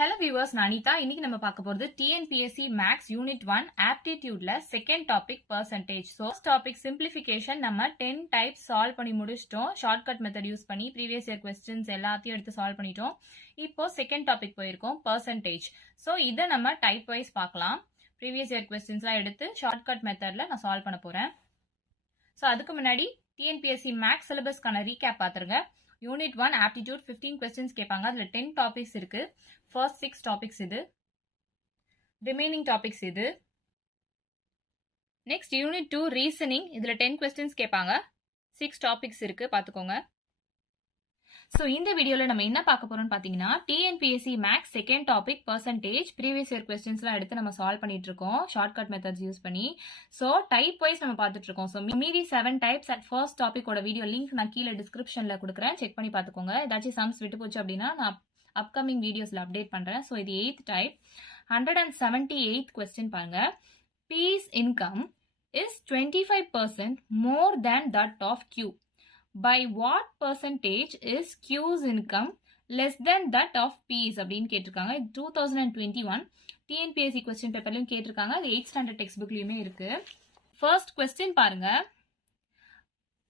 Hello viewers, நான் அனிதா. இன்னைக்கு நம்ம பார்க்க போறது TNPSC Max Unit 1 Aptitudeல second topic percentage. So first topic simplification நம்ம 10 types solve பண்ணி முடிச்சிட்டோம். Shortcut method யூஸ் பண்ணி previous year questions எல்லாத்தையும் எடுத்து solve பண்ணிட்டோம். இப்போ second topic போயிருக்கோம் percentage. So இதை நம்ம type wise பார்க்கலாம். Previous year questionsலாம் எடுத்து shortcut methodல நான் solve பண்ண போறேன். So அதுக்கு முன்னாடி TNPSC Max syllabusக்கான recap பார்த்துருங்க. Unit 1 Aptitude 15 questions கேட்பாங்க. அதுல 10 topics இருக்கு. First 6 topics இது. Remaining topics இது. Next Unit 2 Reasoning. இதுல 10 questions கேட்பாங்க. 6 topics இருக்கு. பார்த்துக்கோங்க. So இந்த வீடியோல நம்ம என்ன பார்க்க போறோம்னு பாத்தீங்கன்னா TNPSC Max second topic percentage previous year questionsலாம் எடுத்து நம்ம சால்வ் பண்ணிட்டு இருக்கோம் shortcut methods யூஸ் பண்ணி. So type wise நம்ம பார்த்துட்டு இருக்கோம். So மீதி 7 types at first topic ஓட வீடியோ லிங்க் நான் கீழே டிஸ்கிரிப்ஷன்ல கொடுக்குறேன். செக் பண்ணி பார்த்துக்கோங்க. ஏதாச்சும் சம்ஸ் விட்டு போச்சு அப்படின்னா நான் அப்கமிங் வீடியோஸ்ல அப்டேட் பண்றேன். So இது 8th type 178th question பாருங்க. P's income is 25% more than that of Q. By what percentage is Q's income less than that of P's அப்படின்னு கேட்டிருக்காங்க. 2021 TNPSC question பேப்பர்லயும் கேட்டிருக்காங்க. அது 8th standard textbookலயுமே இருக்கு. ஃபர்ஸ்ட் கொஸ்டின் பாருங்க.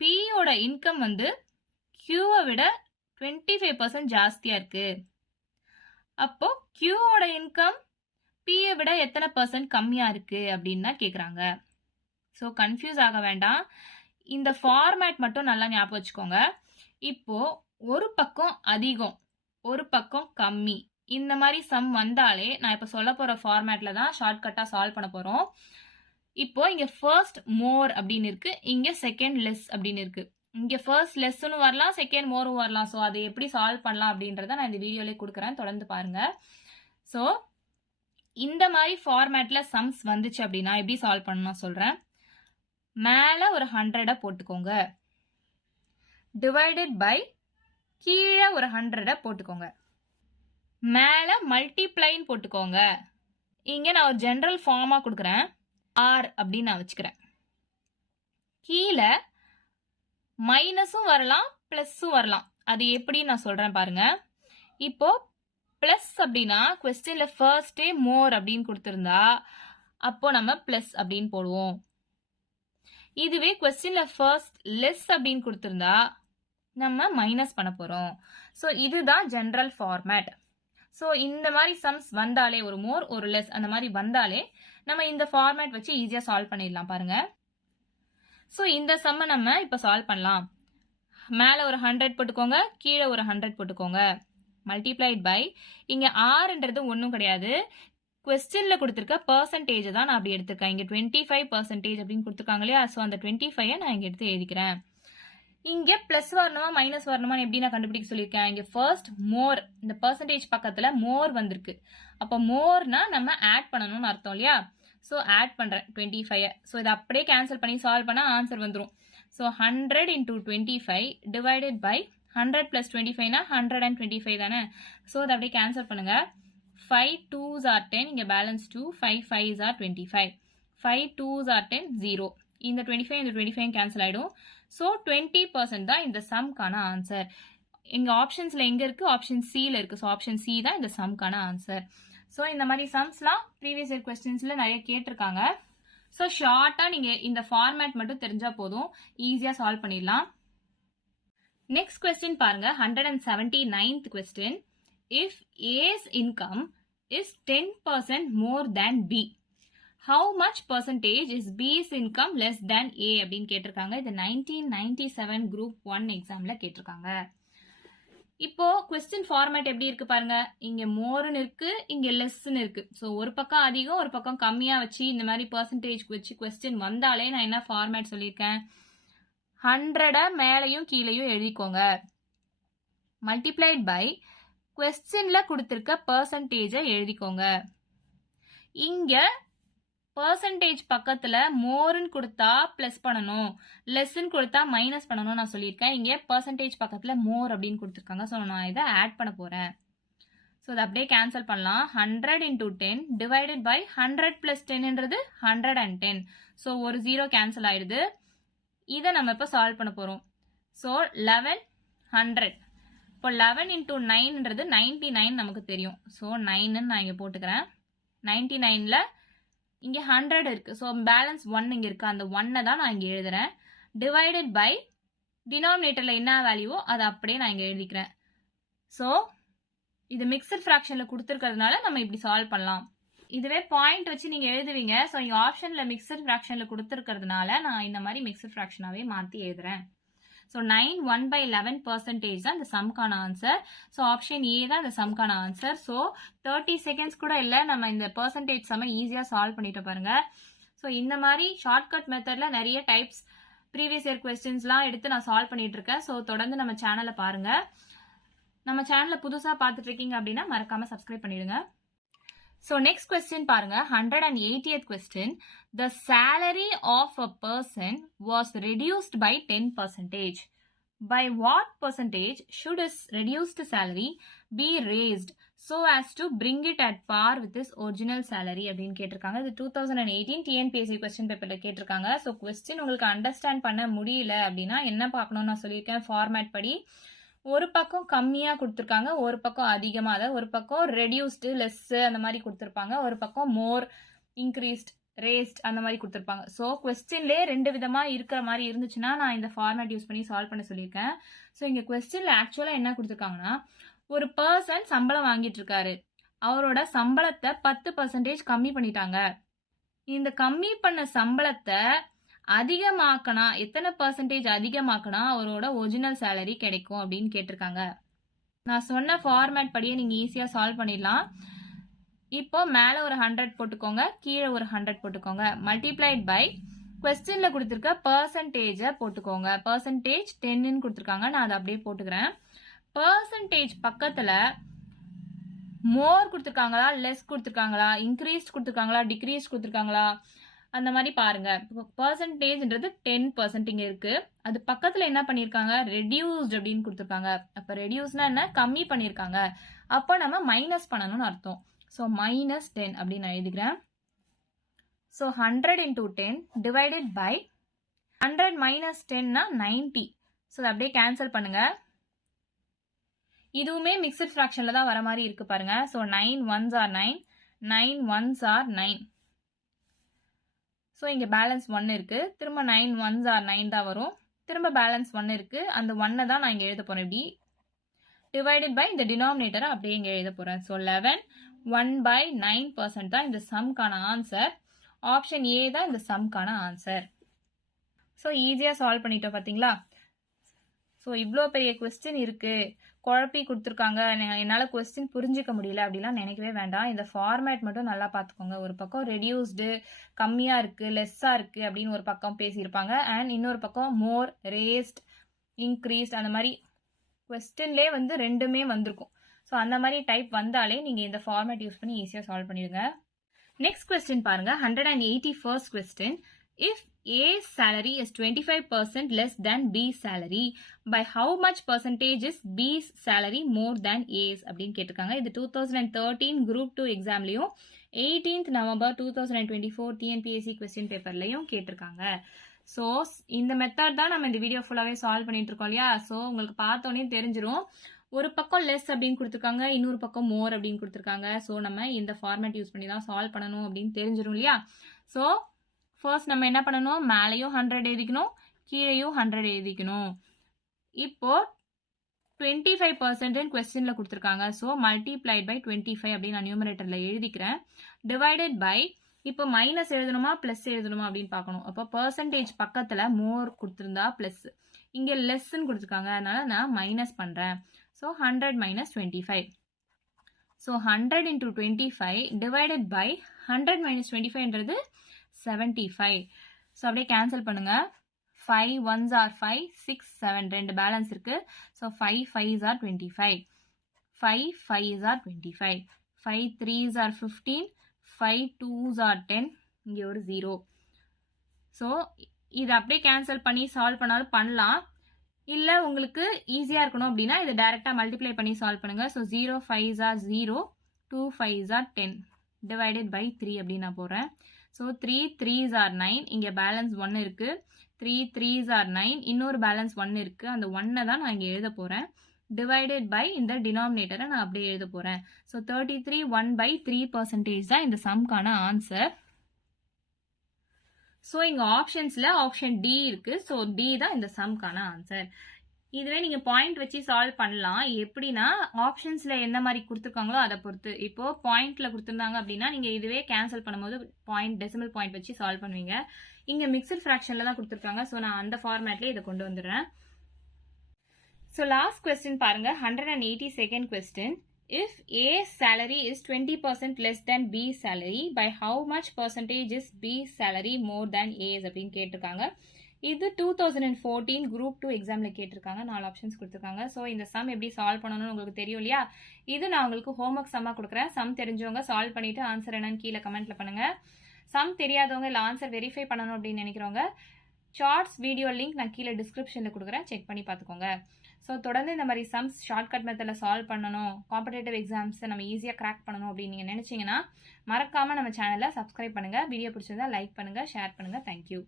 P ஓட income வந்து Qவை விட 25% ஜாஸ்தியா இருக்கு. அப்போ Q ஓட இன்கம் Pயை விட எத்தனை % கம்மியா இருக்கு அப்படின்னு கேக்குறாங்க. ஸோ கன்ஃபியூஸ் ஆக வேண்டாம். இந்த ஃபார்மேட் மட்டும் நல்லா ஞாபகம் வச்சுக்கோங்க. இப்போ ஒரு பக்கம் அதிகம் ஒரு பக்கம் கம்மி இந்த மாதிரி சம் வந்தாலே நான் இப்ப சொல்ல போற ஃபார்மேட்ல தான் ஷார்ட்கட்டா சால்வ் பண்ண போறோம். இப்போ இங்க ஃபர்ஸ்ட் மோர் அப்படின்னு இருக்கு, இங்க செகண்ட் லெஸ் அப்படின்னு இருக்கு. இங்க ஃபர்ஸ்ட் லெஸ்ன்னு வரலாம், செகண்ட் மோரும் வரலாம். ஸோ அதை எப்படி சால்வ் பண்ணலாம் அப்படின்றத நான் இந்த வீடியோலயே கொடுக்குறேன், தொடர்ந்து பாருங்க. ஸோ இந்த மாதிரி ஃபார்மேட்ல சம்ஸ் வந்துச்சு அப்படின்னா எப்படி சால்வ் பண்ணணும் சொல்றேன். மேல ஒரு 100 போட்டுக்கோங்க, டிவைடட் பை கீழே ஒரு 100 போட்டுக்கோங்க, மேல மல்டிப்ளைன் போட்டுக்கோங்க. இங்க நான் ஒரு ஜெனரல் ஃபார்மா கொடுக்குறேன், ஆர் அப்படின்னு நான் வச்சுக்கிறேன். கீழே மைனஸும் வரலாம் பிளஸும் வரலாம். அது எப்படி நான் சொல்றேன் பாருங்க. இப்போ பிளஸ் அப்படின்னா கொஸ்டின்ல ஃபர்ஸ்டே மோர் அப்படின்னு கொடுத்திருந்தா அப்போ நம்ம பிளஸ் அப்படின்னு போடுவோம். இதுவே கொஸ்டின்ல ஃபர்ஸ்ட் லெஸ் அப்படின்னு கொடுத்திருந்தா நம்ம மைனஸ் பண்ண போறோம். ஸோ இதுதான் ஜெனரல் ஃபார்மேட். ஸோ இந்த மாதிரி சம்ஸ் வந்தாலே ஒரு மோர் ஒரு லெஸ் அந்த மாதிரி வந்தாலே நம்ம இந்த ஃபார்மேட் வச்சு ஈஸியா சால்வ் பண்ணிடலாம் பாருங்க. ஸோ இந்த சம்மை நம்ம இப்ப சால்வ் பண்ணலாம். மேல ஒரு 100 போட்டுக்கோங்க, கீழே ஒரு 100 போட்டுக்கோங்க, மல்டிப்ளைட் பை இங்க ஆர்ன்றது ஒன்றும் கிடையாது, கொஸ்டின்ல கொடுத்திருக்க பெர்சன்டேஜ் தான் நான் அப்படி எடுத்துக்கேன். இங்க 25% அப்படின்னு கொடுத்துருக்காங்க இல்லையா. ஸோ அந்த 25 நான் இங்க எடுத்து எழுதிக்கிறேன். இங்க பிளஸ் வரணுமா மைனஸ் வரணுமா எப்படி நான் கண்டுபிடிக்க சொல்லியிருக்கேன். இங்க ஃபர்ஸ்ட் மோர், இந்த பெர்சன்டேஜ் பக்கத்துல மோர் வந்திருக்கு. அப்ப மோர்னா நம்ம ஆட் பண்ணணும்னு அர்த்தம் இல்லையா. ஸோ ஆட் பண்றேன் 25. ஸோ இதை அப்படியே கேன்சல் பண்ணி சால்வ் பண்ணா ஆன்சர் வந்துடும். So 100 into 25 divided by 100 plus 25 125 தானே. ஸோ அதை அப்படியே கேன்சல் பண்ணுங்க. 5 2s are 10, இங்க balance 2, 5 5s are 25, 5 2s are 10, 0. இந்த 25 இந்த 25 கேன்சல் ஆயிடும். ஸோ 20% தான் இந்த சம்கான ஆன்சர். எங்க ஆப்ஷன்ஸ்ல எங்க இருக்கு, ஆப்ஷன் சில இருக்கு. ஸோ ஆப்ஷன் சி தான் இந்த சம்கான ஆன்சர். ஸோ இந்த மாதிரி சம்ஸ்லாம் ப்ரீவியஸ் இயர் கொஸ்டின்ஸ்ல நிறைய கேட்டிருக்காங்க. ஸோ ஷார்ட்டா நீங்க இந்த ஃபார்மேட் மட்டும் தெரிஞ்சா போதும், ஈஸியா சால்வ் பண்ணிடலாம். நெக்ஸ்ட் கொஸ்டின் பாருங்க. 179th question. If A's income is 10% more than B, how much percentage is B's income less than A அப்படின்னு கேட்டிருக்காங்க. இது 1997 group 1 எக்ஸாம்ல கேட்டிருக்காங்க. இப்போ கொஸ்டின் ஃபார்மேட் எப்படி இருக்கு பாருங்க. இங்க மோர்னு இருக்கு, இங்க லெஸ்ன்னு இருக்கு. ஸோ ஒரு பக்கம் அதிகம் ஒரு பக்கம் கம்மியா வச்சு இந்த மாதிரி பெர்சன்டேஜ் வச்சு கொஸ்டின் வந்தாலே நான் என்ன ஃபார்மேட் சொல்லியிருக்கேன், 100 மேலையும் கீழையும் எழுதிக்கோங்க, மல்டிப்ளைட் பை கொஸ்டின்ல கொடுத்திருக்க பெர்சன்டேஜ எழுதிக்கோங்க. இங்க பெர்சன்டேஜ் பக்கத்துல மோர்னு கொடுத்தா பிளஸ் பண்ணணும், லெஸ்ன்னு கொடுத்தா மைனஸ் பண்ணணும் நான் சொல்லியிருக்கேன். இங்க பெர்சன்டேஜ் பக்கத்துல மோர் அப்படின்னு கொடுத்திருக்காங்க. ஸோ நான் இதை ஆட் பண்ண போறேன். ஸோ அதை அப்படியே கேன்சல் பண்ணலாம். 100 into 10 டிவைடட் பை 100 plus 10ன்றது 110. ஸோ ஒரு 0 கேன்சல் ஆயிடுது. இதை நம்ம இப்ப சால்வ் பண்ண போறோம். ஸோ 1100 இப்போ 11 into 9ன்றது 99 நமக்கு தெரியும். ஸோ 9ன்னு நான் இங்கே போட்டுக்கிறேன். 99ல் இங்கே 100 இருக்கு. ஸோ பேலன்ஸ் 1 இங்கே இருக்கு. அந்த 1 தான் நான் இங்கே எழுதுறேன். டிவைடட் பை டினாமினேட்டர்ல என்ன வேல்யூவோ அதை அப்படியே நான் இங்கே எழுதிக்கிறேன். ஸோ இது மிக்சட் ஃப்ராக்ஷனில் கொடுத்துருக்கிறதுனால நம்ம இப்படி சால்வ் பண்ணலாம். இதுவே பாயிண்ட் வச்சு நீங்கள் எழுதுவீங்க. ஸோ இங்கே ஆப்ஷனில் மிக்சட் ஃப்ராக்ஷனில் கொடுத்துருக்கிறதுனால நான் இந்த மாதிரி மிக்சட் ஃப்ராக்ஷனாகவே மாற்றி எழுதுறேன். ஸோ 9 1/11% தான் இந்த சம்கான ஆன்சர். ஸோ ஆப்ஷன் ஏ தான் இந்த சம்கான ஆன்சர். ஸோ 30 செகண்ட்ஸ் கூட இல்லை, நம்ம இந்த பர்சன்டேஜ் சம ஈஸியாக சால்வ் பண்ணிட்டு பாருங்க. ஸோ இந்த மாதிரி ஷார்ட்கட் மெத்தடில் நிறைய டைப்ஸ் ப்ரீவியஸ் இயர் கொஸ்டின்ஸ்லாம் எடுத்து நான் சால்வ் பண்ணிட்டு இருக்கேன். ஸோ தொடர்ந்து நம்ம சேனலை பாருங்க. நம்ம சேனலை புதுசாக பார்த்துட்டு இருக்கீங்க அப்படின்னா மறக்காம சப்ஸ்கிரைப் பண்ணிடுங்க. So next question பாருங்க, 180th question. The salary of a person was reduced by 10%. By what percentage should his reduced salary be raised so as to bring it at par with his original salary அப்படின்னு கேட்டிருக்காங்க. இது 2018 TNPSC question பேப்பர்ல கேட்டிருக்காங்க. So question உங்களுக்கு understand பண்ண முடியல அப்படின்னா என்ன பார்க்கணும்னு நான் சொல்லியிருக்கேன். ஃபார்மேட் படி ஒரு பக்கம் கம்மியா கொடுத்துருக்காங்க, ஒரு பக்கம் அதிகமா, அதாவது ஒரு பக்கம் ரெடியூஸ்டு லெஸ் அந்த மாதிரி கொடுத்துருப்பாங்க, ஒரு பக்கம் மோர் இன்க்ரீஸ்ட் ரேஸ்ட் அந்த மாதிரி கொடுத்துருப்பாங்க. ஸோ கொஸ்டின்லேயே ரெண்டு விதமா இருக்கிற மாதிரி இருந்துச்சுன்னா நான் இந்த ஃபார்மேட் யூஸ் பண்ணி சால்வ் பண்ண சொல்லியிருக்கேன். ஸோ இங்க கொஸ்டின்ல ஆக்சுவலா என்ன கொடுத்துருக்காங்கன்னா, ஒரு பர்சன் சம்பளம் வாங்கிட்டு இருக்காரு, அவரோட சம்பளத்தை 10% கம்மி பண்ணிட்டாங்க. இந்த கம்மி பண்ண சம்பளத்தை அதிகமாக்கனா எத்தனை பர்சன்டேஜ் அதிகமாக்கனா அவரோட ஒரிஜினல் சேலரி கிடைக்கும் அப்படின்னு கேட்டிருக்காங்க. நான் சொன்ன ஃபார்மேட் படியே நீங்க ஈஸியா சால்வ் பண்ணிடலாம். இப்போ மேல ஒரு 100 போட்டுக்கோங்க, கீழே ஒரு 100 போட்டுக்கோங்க. மல்டிப்ளைட் பை கொஸ்டின்ல கொடுத்துருக்க பர்சன்டேஜ போட்டுக்கோங்க. பர்சன்டேஜ் 10ன்னு கொடுத்துருக்காங்க, நான் அதை அப்படியே போட்டுக்கிறேன். பர்சன்டேஜ் பக்கத்துல மோர் கொடுத்துருக்காங்களா, லெஸ் கொடுத்துருக்காங்களா, இன்க்ரீஸ் கொடுத்துருக்காங்களா, டிக்ரீஸ் கொடுத்துருக்காங்களா அந்த மாதிரி பாருங்க. பர்சன்டேஜ்ன்றது 10% இங்க இருக்கு. அது பக்கத்துல என்ன பண்ணிருக்காங்க, ரெடியூஸ்ட் அப்படின்னு கொடுத்துருக்காங்க. அப்ப ரெடியூஸ்னா என்ன, கம்மி பண்ணிருக்காங்க. அப்ப நம்ம மைனஸ் பண்ணணும்னு அர்த்தம். ஸோ -10 அப்படின்னு நான் எழுதிக்கிறேன். So 100 into 10 divided by 100 minus 10னா 90. ஸோ அப்படியே கேன்சல் பண்ணுங்க. இதுவுமே மிக்சட் ஃப்ராக்ஷன்ல தான் வர மாதிரி இருக்கு பாருங்க. So 9 1s are 9, 9 1s are 9. So இங்கே பேலன்ஸ் 1 இருக்கு, திரும்ப 9 1s are 9 தான் வரும், திரும்ப பேலன்ஸ் 1 இருக்கு. அந்த 1 தான் நான் இங்கே எழுத போறேன். இப்படி டிவைடட் பை இந்த டினாமினேட்டரை அப்படியே இங்கே எழுத போறேன். ஸோ 11 1/9% தான் இந்த சம்கான ஆன்சர். ஆப்ஷன் ஏ தான் இந்த சம்கான ஆன்சர். ஸோ ஈஸியாக சால்வ் பண்ணிட்டோம் பார்த்தீங்களா. ஸோ இவ்வளோ பெரிய கொஸ்டின் இருக்கு, குழப்பி கொடுத்துருக்காங்க, என்னால் கொஸ்டின் புரிஞ்சிக்க முடியல அப்படிலாம் நினைக்கவே வேண்டாம். இந்த ஃபார்மேட் மட்டும் நல்லா பார்த்துக்கோங்க. ஒரு பக்கம் ரெடியூஸ்டு கம்மியாக இருக்குது, லெஸ்ஸாக இருக்குது அப்படின்னு ஒரு பக்கம் பேசியிருப்பாங்க, அண்ட் இன்னொரு பக்கம் மோர் ரேஸ்ட் இன்க்ரீஸ்ட் அந்த மாதிரி கொஸ்டின்லேயே வந்து ரெண்டுமே வந்திருக்கும். ஸோ அந்த மாதிரி டைப் வந்தாலே நீங்கள் இந்த ஃபார்மேட் யூஸ் பண்ணி ஈஸியாக சால்வ் பண்ணிடுங்க. நெக்ஸ்ட் கொஸ்டின் பாருங்க, 181st question. If A's salary is 25% less than B's salary, by how much percentage is B's salary more than A's அப்படின்னு கேட்டிருக்காங்க. இது 2013 Group 2 எக்ஸாம்லையும் 18th November 2024 TNPSC கொஸ்டின் பேப்பர்லையும் கேட்டிருக்காங்க. ஸோ இந்த மெத்தட் தான் நம்ம இந்த வீடியோ ஃபுல்லாகவே சால்வ் பண்ணிட்டு இருக்கோம் இல்லையா. ஸோ உங்களுக்கு பார்த்தோன்னே தெரிஞ்சிடும், ஒரு பக்கம் லெஸ் அப்படின்னு கொடுத்துருக்காங்க, இன்னொரு பக்கம் மோர் அப்படின்னு கொடுத்துருக்காங்க. ஸோ நம்ம இந்த ஃபார்மேட் யூஸ் பண்ணி தான் சால்வ் பண்ணணும் அப்படின்னு தெரிஞ்சிடும் இல்லையா. ஸோ ஃபர்ஸ்ட் நம்ம என்ன பண்ணணும், மேலேயும் 100 எழுதிக்கணும், கீழேயும் 100 எழுதிக்கணும். இப்போ 25% கொஸ்டின்ல கொடுத்துருக்காங்க. ஸோ மல்டிப்ளைட் பை 25 அப்படின்னு நான் நியூமரேட்டர்ல எழுதிக்கிறேன். டிவைடட் பை இப்போ மைனஸ் எழுதணுமா பிளஸ் எழுதணுமா அப்படின்னு பார்க்கணும். அப்போ பர்சன்டேஜ் பக்கத்துல மோர் கொடுத்துருந்தா பிளஸ், இங்க லெஸ்ன்னு கொடுத்துருக்காங்க, அதனால நான் மைனஸ் பண்றேன். So 100 minus 25. So 100 into 25 divided by 100 minus 25ன்றது 75. ஸோ அப்படியே கேன்சல் பண்ணுங்க. 5 1s are 5, 6 7 ரெண்டு பேலன்ஸ் இருக்கு. So 5 5s are 25, 5 5s are 25, 5 3s are 15, 5 2s are 10, இங்கே ஒரு 0. ஸோ இது அப்படியே கேன்சல் பண்ணி சால்வ் பண்ணாலும் பண்ணலாம், இல்லை உங்களுக்கு ஈஸியாக இருக்கணும் அப்படின்னா இதை டைரெக்டாக மல்டிப்ளை பண்ணி சால்வ் பண்ணுங்க. So 0 5s are 0, 2 5s are 10 divided by 3 அப்படின்னு நான் போடுறேன். ஸோ 3 3s are 9, இங்கே பேலன்ஸ் 1 இருக்கு, 3 3s are 9, இன்னொரு பேலன்ஸ் 1 இருக்கு, அந்த 1 தான் நான் இங்கே எழுத போகிறேன். divided by இந்த denominator நான் அப்படியே எழுத போறேன். So 33 1/3% தான் இந்த சம்கான ஆன்சர். ஸோ இங்கே ஆப்ஷன்ஸில் ஆப்ஷன் டி இருக்கு. ஸோ டி தான் இந்த சம்கான ஆன்சர். இதுவே நீங்கள் பாயிண்ட் வச்சு சால்வ் பண்ணலாம். எப்படின்னா ஆப்ஷன்ஸில் எந்த மாதிரி கொடுத்துருக்காங்களோ அதை பொறுத்து. இப்போது பாயிண்ட்டில் கொடுத்துருந்தாங்க அப்படின்னா நீங்கள் இதுவே கேன்சல் பண்ணும்போது டெசிமல் பாயிண்ட் வச்சு சால்வ் பண்ணுவீங்க. இங்கே மிக்சட் ஃப்ராக்ஷனில் தான் கொடுத்துருக்காங்க. ஸோ நான் அந்த ஃபார்மேட்லேயே இதை கொண்டு வந்துடுறேன். ஸோ லாஸ்ட் கொஸ்டின் பாருங்க, 182nd question. If A's salary is 20% less than B's salary, by how much percentage is B's salary more than A's அப்படின்னு கேட்டிருக்காங்க. இது 2014 குரூப் 2 எக்ஸாமில் கேட்டிருக்காங்க. 4 ஆப்ஷன்ஸ் கொடுத்துருக்காங்க. ஸோ இந்த சம் எப்படி சால்வ் பண்ணணும்னு உங்களுக்கு தெரியும் இல்லையா? இது நான் உங்களுக்கு ஹோம்ஒர்க் சம்மாக கொடுக்குறேன். சம் தெரிஞ்சவங்க சால்வ் பண்ணிவிட்டு ஆன்சர் என்னன்னு கீழே கமெண்ட்டில் பண்ணுங்கள். சம் தெரியாதவங்க இல்லை ஆன்சர் வெரிஃபை பண்ணணும் அப்படின்னு நினைக்கிறவங்க சார்ட்ஸ் வீடியோ லிங்க் நான் கீழே டிஸ்கிரிப்ஷனில் கொடுக்குறேன், செக் பண்ணி பார்த்துக்கோங்க. ஸோ தொடர்ந்து இந்த மாதிரி சம்ஸ் ஷார்ட்கட் மெத்தடில் சால்வ் பண்ணணும், காம்படேட்டிவ் எக்ஸாம்ஸை நம்ம ஈஸியாக கிராக் பண்ணணும் அப்படின்னு நீங்கள் நினச்சிங்கன்னா மறக்காமல் நம்ம சேனலை சப்ஸ்கிரைப் பண்ணுங்கள். வீடியோ பிடிச்சிருந்தா லைக் பண்ணுங்கள், ஷேர் பண்ணுங்கள். தேங்க்யூ.